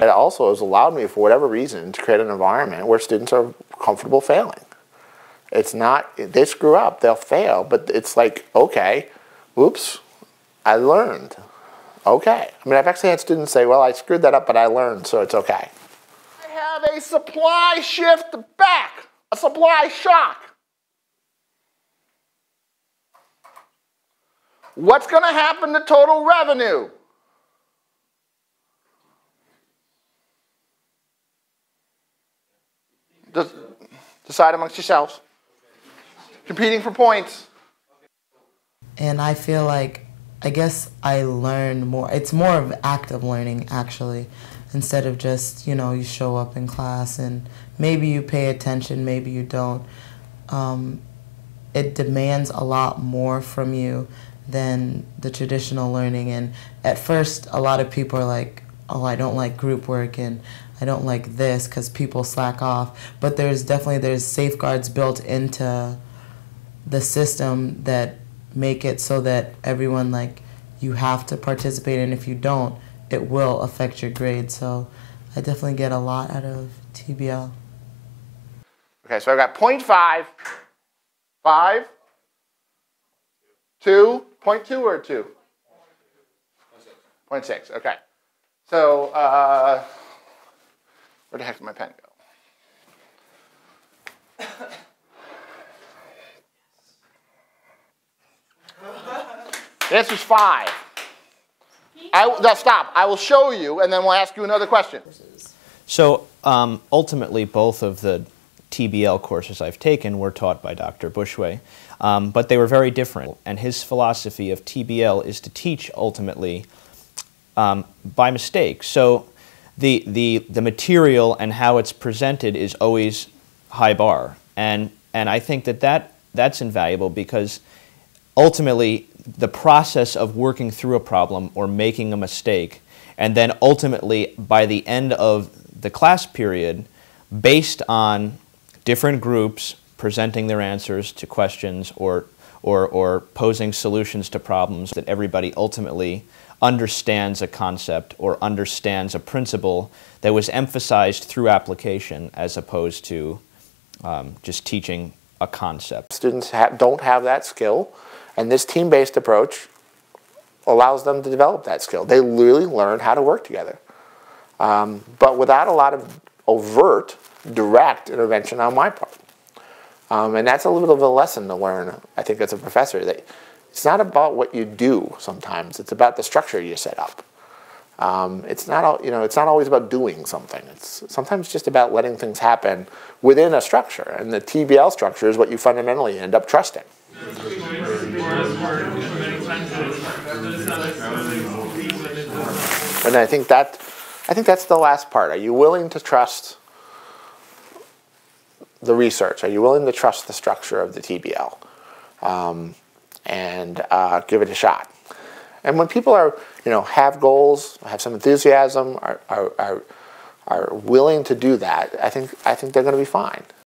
It also has allowed me, for whatever reason, to create an environment where students are comfortable failing. It's not, they screw up, they'll fail, but it's like, okay, oops, I learned. Okay. I mean, I've actually had students say, well, I screwed that up, but I learned, so it's okay. I have a supply shift back, a supply shock. What's going to happen to total revenue? Decide amongst yourselves. Competing for points. And I feel like, I guess I learned more. It's more of active learning, actually, instead of just, you know, you show up in class and maybe you pay attention, maybe you don't. It demands a lot more from you than the traditional learning. And at first, a lot of people are like, oh, I don't like group work and I don't like this because people slack off. But there's safeguards built into the system that make it so that everyone, like, you have to participate, and if you don't, it will affect your grade. So I definitely get a lot out of TBL. Okay, so I've got 0.5, 5, 2, 0.2 or 2? 0.6, okay. So where the heck did my pen go? The answer's 5. Now stop. I will show you, and then we'll ask you another question. So ultimately, both of the TBL courses I've taken were taught by Dr. Bushway, but they were very different. And his philosophy of TBL is to teach ultimately by mistake. So the material and how it's presented is always high bar, and I think that's invaluable because ultimately the process of working through a problem or making a mistake, and then ultimately by the end of the class period, based on different groups presenting their answers to questions or posing solutions to problems, that everybody ultimately understands a concept or understands a principle that was emphasized through application as opposed to just teaching a concept. Students don't have that skill, and this team-based approach allows them to develop that skill. They really learn how to work together, but without a lot of overt, direct intervention on my part. And that's a little bit of a lesson to learn, I think, as a professor, that it's not about what you do sometimes, it's about the structure you set up. It's not always about doing something. It's sometimes just about letting things happen within a structure, and the TBL structure is what you fundamentally end up trusting. And I think that's the last part. Are you willing to trust the research? Are you willing to trust the structure of the TBL and give it a shot? And when people are, have goals, have some enthusiasm, are willing to do that, I think they're going to be fine.